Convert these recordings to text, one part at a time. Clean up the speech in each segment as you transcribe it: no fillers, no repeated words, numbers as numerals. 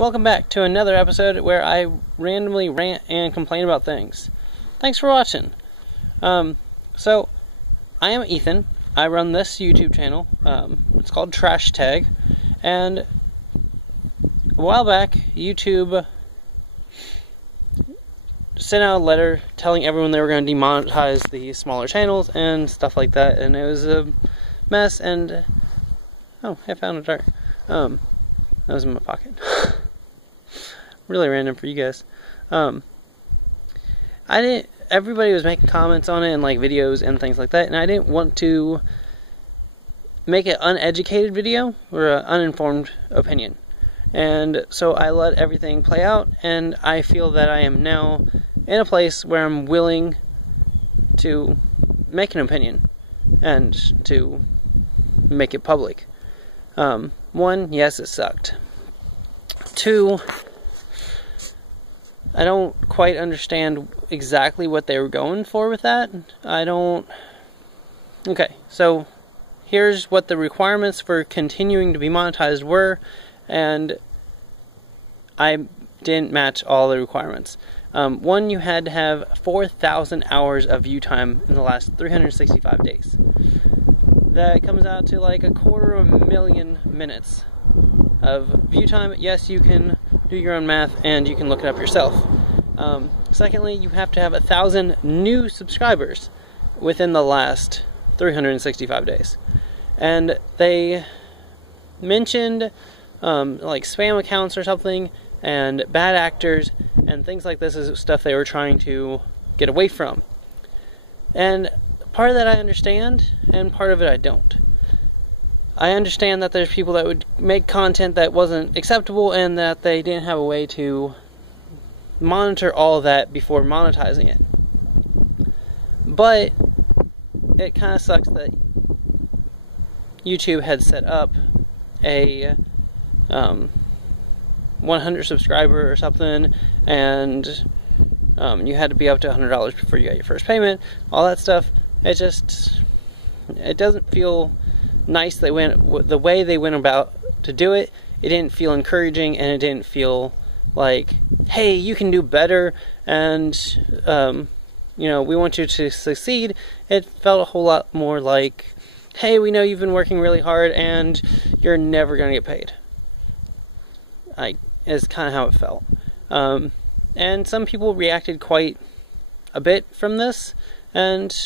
Welcome back to another episode where I randomly rant and complain about things. Thanks for watching. So, I am Ethan. I run this YouTube channel. It's called Trash Tag. And a while back, YouTube sent out a letter telling everyone they were going to demonetize the smaller channels and stuff like that. And it was a mess. And oh, I found a dart. That was in my pocket. Really random for you guys. Everybody was making comments on it and like videos and things like that, and I didn't want to make an uneducated video or an uninformed opinion. And so I let everything play out, and I feel that I am now in a place where I'm willing to make an opinion and to make it public. One, yes, it sucked. Two, I don't quite understand exactly what they were going for with that. Okay, so here's what the requirements for continuing to be monetized were, and I didn't match all the requirements. One, you had to have 4,000 hours of view time in the last 365 days. That comes out to like 250,000 minutes of view time. Yes, you can do your own math and you can look it up yourself. Secondly, you have to have 1,000 new subscribers within the last 365 days. And they mentioned like spam accounts or something, and bad actors, and things like this is stuff they were trying to get away from. And part of that I understand, and part of it I don't. I understand that there's people that would make content that wasn't acceptable and that they didn't have a way to monitor all of that before monetizing it. But it kind of sucks that YouTube had set up a 100 subscriber or something, and you had to be up to $100 before you got your first payment, all that stuff. It doesn't feel nice. The way they went about to do it, it didn't feel encouraging, and it didn't feel like, hey, you can do better, and we want you to succeed. It felt a whole lot more like, hey, we know you've been working really hard and you're never going to get paid. Is kind of how it felt. And some people reacted quite a bit from this, and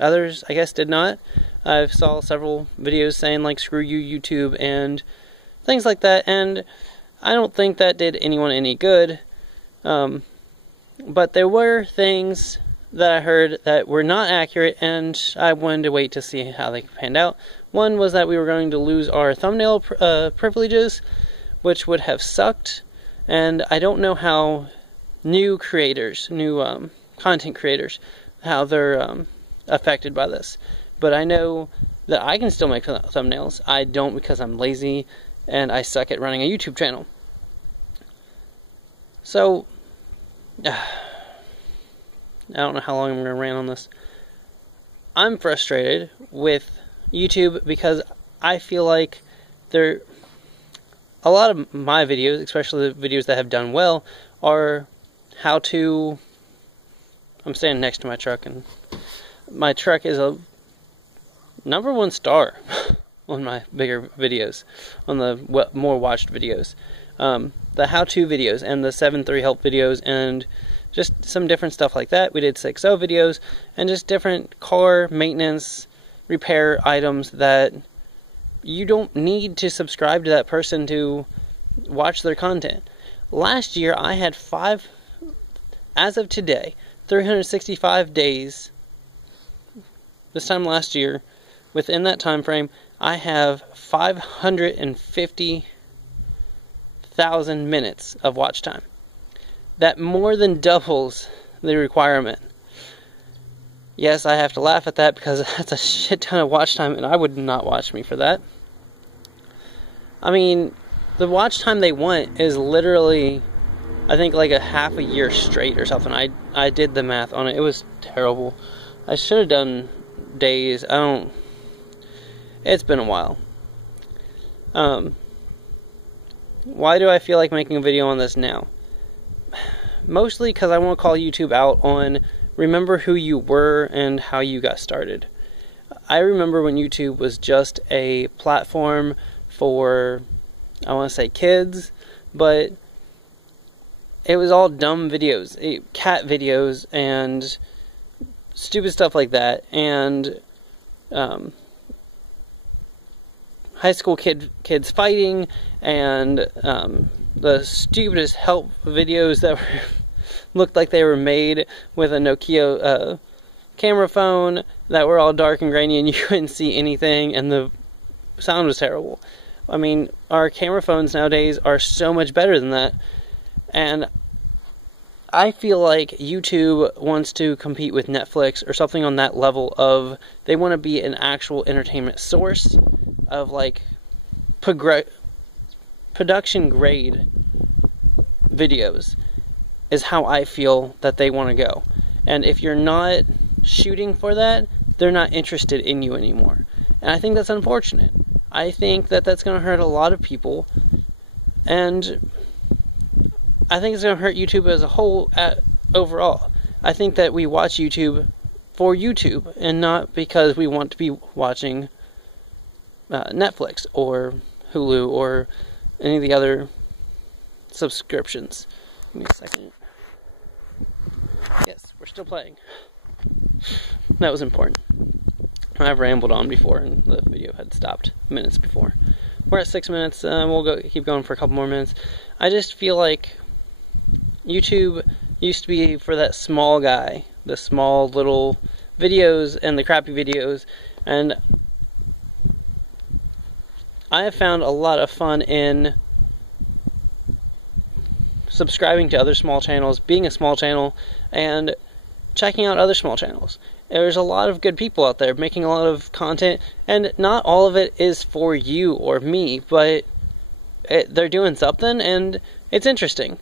others, I guess, did not. I saw several videos saying, like, screw you, YouTube, and things like that, and I don't think that did anyone any good. But there were things that I heard that were not accurate, and I wanted to wait to see how they panned out. One was that we were going to lose our thumbnail privileges, which would have sucked, and I don't know how new content creators, how they're affected by this. But I know that I can still make thumbnails. I don't, because I'm lazy and I suck at running a YouTube channel. So, I don't know how long I'm going to rant on this. I'm frustrated with YouTube because I feel like a lot of my videos, especially the videos that have done well, are how to... I'm standing next to my truck, and my truck is a #1 star on my bigger videos, on the more watched videos. The how-to videos and the 7.3 help videos and just some different stuff like that. We did 6.0 videos and just different car maintenance, repair items that you don't need to subscribe to that person to watch their content. Last year I had as of today, 365 days. This time last year, within that time frame, I have 550,000 minutes of watch time. That more than doubles the requirement. Yes, I have to laugh at that because that's a shit ton of watch time, and I would not watch me for that. I mean, the watch time they want is literally, I think, like a half a year straight or something. I did the math on it. It was terrible. I should have done days. It's been a while. Why do I feel like making a video on this now? Mostly because I want to call YouTube out on remember who you were and how you got started. I remember when YouTube was just a platform for, I want to say kids, but it was all dumb videos, cat videos and stupid stuff like that, and high school kids fighting, and the stupidest help videos that looked like they were made with a Nokia camera phone that were all dark and grainy and you couldn't see anything and the sound was terrible. I mean, our camera phones nowadays are so much better than that, and I feel like YouTube wants to compete with Netflix or something on that level of, they want to be an actual entertainment source of like production grade videos is how I feel that they want to go. And if you're not shooting for that, they're not interested in you anymore. And I think that's unfortunate. I think that that's going to hurt a lot of people, and I think it's going to hurt YouTube as a whole overall. I think that we watch YouTube for YouTube and not because we want to be watching Netflix or Hulu or any of the other subscriptions. Give me a second. Yes, we're still playing. That was important. I've rambled on before and the video had stopped minutes before. We're at 6 minutes. We'll keep going for a couple more minutes. I just feel like YouTube used to be for that small guy, the small little videos and the crappy videos, and I have found a lot of fun in subscribing to other small channels, being a small channel, and checking out other small channels. There's a lot of good people out there making a lot of content, and not all of it is for you or me, but they're doing something, and it's interesting.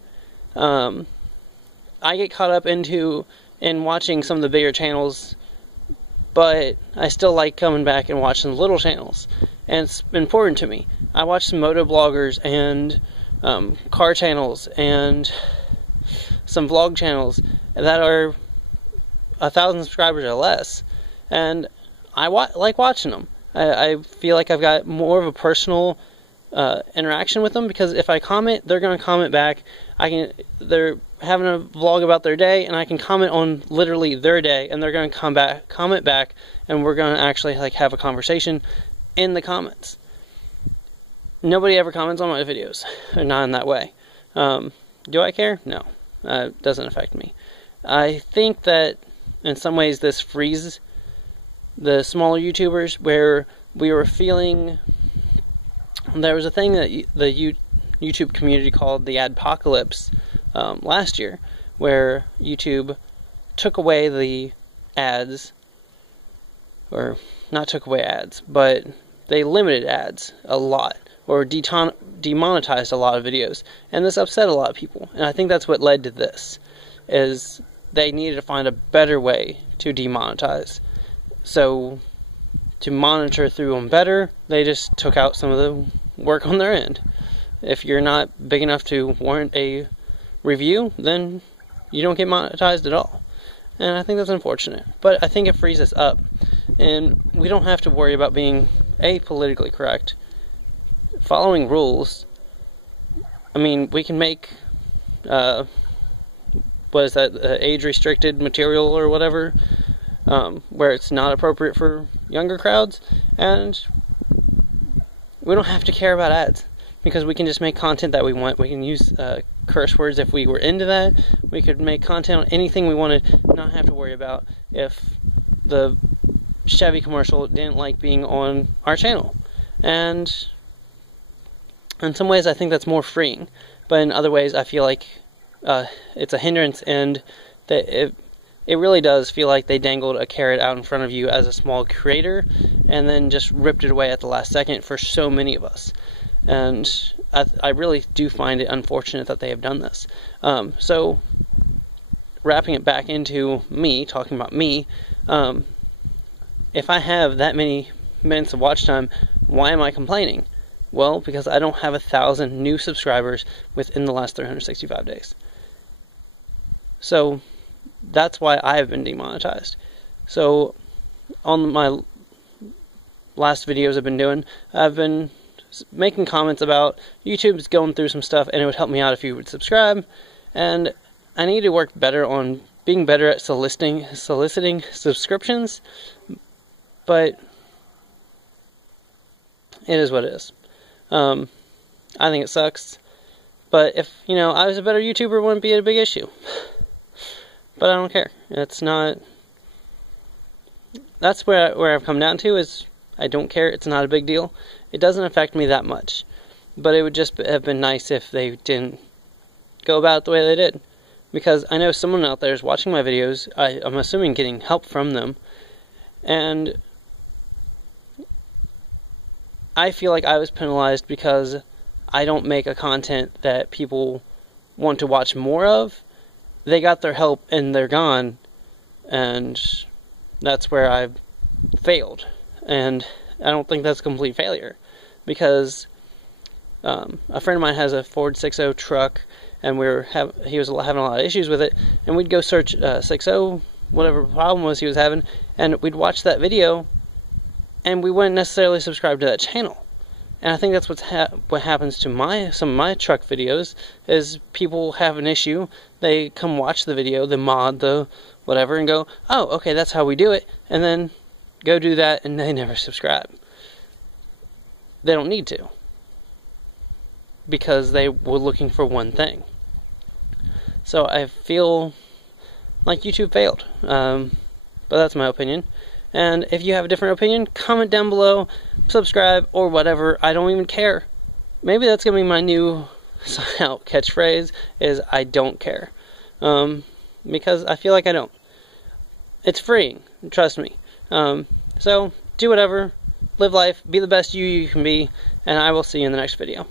I get caught up in watching some of the bigger channels, but I still like coming back and watching the little channels, and it's important to me. I watch some moto bloggers and car channels and some vlog channels that are 1,000 subscribers or less, and I like watching them. I feel like I've got more of a personal interaction with them, because if I comment, they're going to comment back. They're having a vlog about their day, and I can comment on literally their day, and they're going to comment back, and we're going to actually like have a conversation in the comments. Nobody ever comments on my videos, or not in that way. Do I care? No, it doesn't affect me. I think that in some ways this frees the smaller YouTubers, where we were feeling, there was a thing that the YouTube community called the adpocalypse last year, where YouTube took away the ads, or not took away ads, but they limited ads a lot, or demonetized a lot of videos, and this upset a lot of people, and I think that's what led to this, is they needed to find a better way to demonetize. So, to monitor through them better, they just took out some of the work on their end. If you're not big enough to warrant a review, then you don't get monetized at all. And I think that's unfortunate. But I think it frees us up. And we don't have to worry about being, politically correct. Following rules. I mean, we can make, age-restricted material or whatever, where it's not appropriate for younger crowds, and we don't have to care about ads, because we can just make content that we want. We can use curse words if we were into that. We could make content on anything we wanted, not have to worry about if the Chevy commercial didn't like being on our channel. And in some ways I think that's more freeing, but in other ways I feel like it's a hindrance, and that it really does feel like they dangled a carrot out in front of you as a small creator, and then just ripped it away at the last second for so many of us. And I really do find it unfortunate that they have done this. So, wrapping it back into me, talking about me, if I have that many minutes of watch time, why am I complaining? Well, because I don't have 1,000 new subscribers within the last 365 days. So that's why I have been demonetized. So on my last videos I've been doing, I've been making comments about YouTube's going through some stuff and it would help me out if you would subscribe. And I need to work better on being better at soliciting subscriptions. But it is what it is. I think it sucks. But if, I was a better YouTuber, it wouldn't be a big issue. But I don't care. It's not... That's where I've come down to, is I don't care. It's not a big deal. It doesn't affect me that much. But it would just have been nice if they didn't go about it the way they did. Because I know someone out there is watching my videos, I'm assuming getting help from them, and I feel like I was penalized because I don't make a content that people want to watch more of. They got their help and they're gone, and that's where I've failed. And I don't think that's a complete failure, because a friend of mine has a Ford 6.0 truck, and he was having a lot of issues with it, and we'd go search 6.0, whatever problem was he was having, and we'd watch that video, and we wouldn't necessarily subscribe to that channel. And I think that's what happens to some of my truck videos, is people have an issue, they come watch the video, the mod, the whatever, and go, oh, okay, that's how we do it, and then go do that, and they never subscribe. They don't need to, because they were looking for one thing. So I feel like YouTube failed, but that's my opinion. And if you have a different opinion, comment down below, subscribe, or whatever. I don't even care. Maybe that's going to be my new sign-out catchphrase, is I don't care. Because I feel like I don't. It's freeing, trust me. So, do whatever, live life, be the best you can be, and I will see you in the next video.